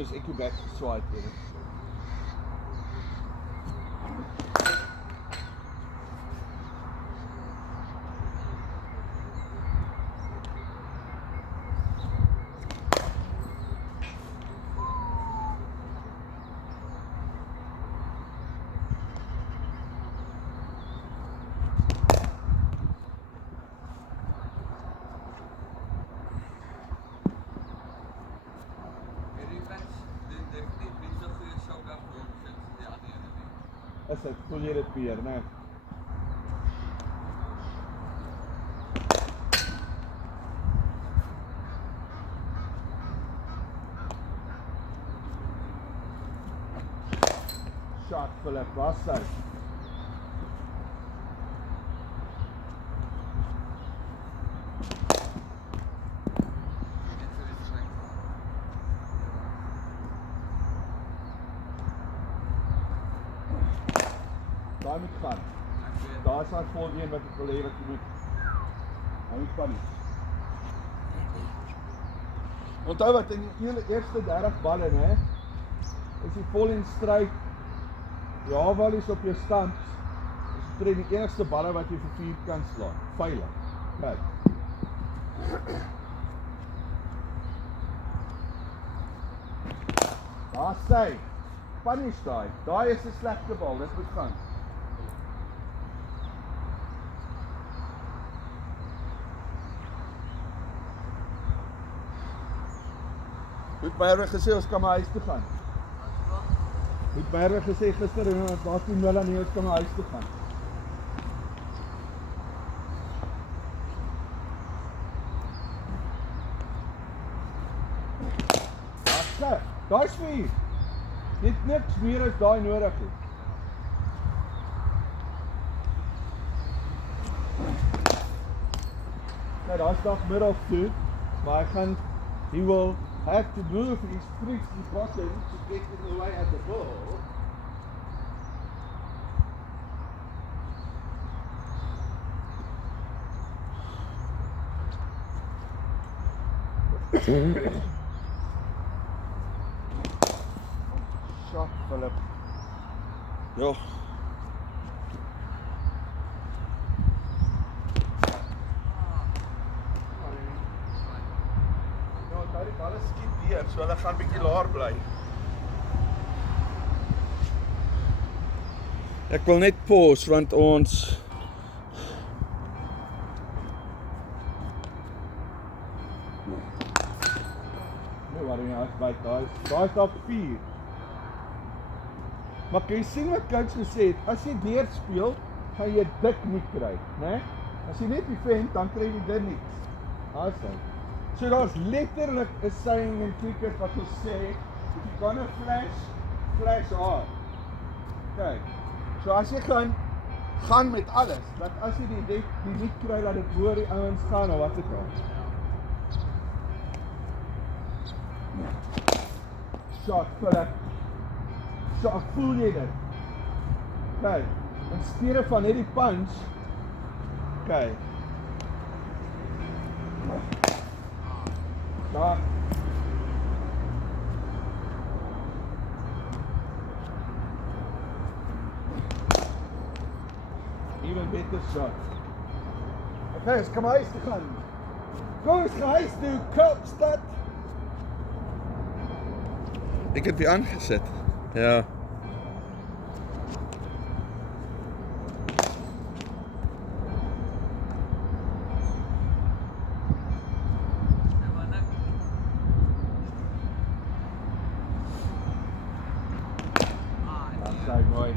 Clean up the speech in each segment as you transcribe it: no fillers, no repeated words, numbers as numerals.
moes ek jou back geswaai het. Is dit, voel jy dit weer, né? Shot, Philip, was hy? Daar moet gaan. Daar is daar volgende een wat ek wil hê wat jy moet. Daar moet van nie. Onthou wat in die eerste 30 balle, né? Is die vol en stryd. Ja, wel is op jou stamps. Is die enigste balle wat jy vir 4 kan slaan. Veilig. Kijk. Daar sê. Punish daai. Daai is 'n slegte bal. Dit moet gaan. Het Merwe gesê ons kan maar huis toe gaan. Het Merwe gesê gister was toe wel aan ons kan maar huis toe gaan. Agter, daar's vir. Dit niks meer as daai nodig het. Nou daar's nog middel toe, maar he will have to move his tricky bottom to get in the way at the ball. Shot, Philip. Jo. Alles skiet weer, so hulle gaan bietjie laer bly. Ek wil net pause want ons nee, waar jy as by daai stap 4. Maar kan jy sien wat coach gesê het? As jy deur speel, gaan jy dik moet kry, né? As jy net defend, dan kry jy dit niks. Awesome. So daar's letterlik 'n saying in cricket wat ons sê, if you're gonna flash hard. Okay. So as jy gaan met alles, dat as jy die nie kry dat dit voor die ouens gaan of wat dit is. Shot, Philip. Shot, voel jy dit? Okay. In steede van net die punch. Okay. Daar. Even beter shot. Okay, ons kan huis toe gaan. Kom ons gaan huis toe, Kaapstad. Ek het die aangeset. Ja. Mooi.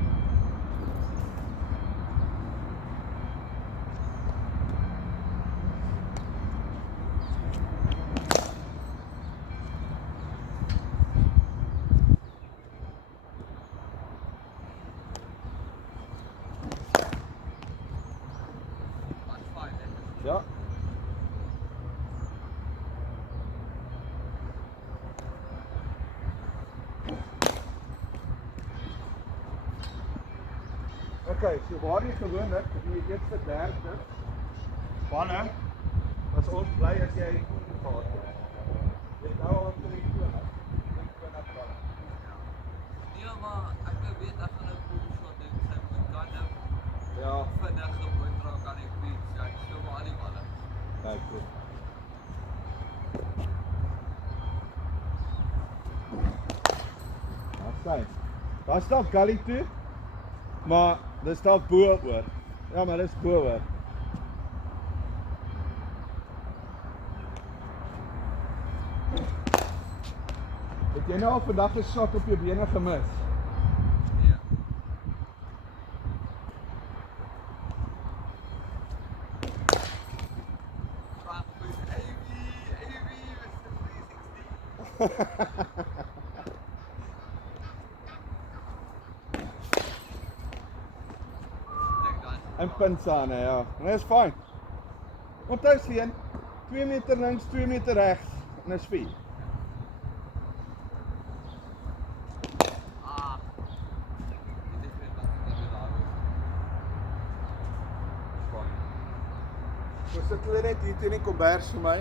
Ja. Okay, so waar jy gewoonlik in die eerste 30 balle, as ons bly as jy gehad het. Jy nou al 20. maar ek weet ek gaan 'n cool shot doen. Sy moet kan nou Ja, vinnig gepoint raak aan die pitch. Ja, ek sê maar al die balle. kyk goed. Daar staan gully toe, maar dis dalk bo oor. Ja, maar dis bo oor. Het jy nou al vandag 'n shot op jou bene gemis? Nee. Fuck, with AB, Mr. 360. Dink dan. En pinsane, ja. Maar dis fyn. Onthou sien, 2 meter links, 2 meter regs en dis 4. Ah. Dit is net wat ek nou daar is. Ons sit hulle net hier teen die kombers vir my.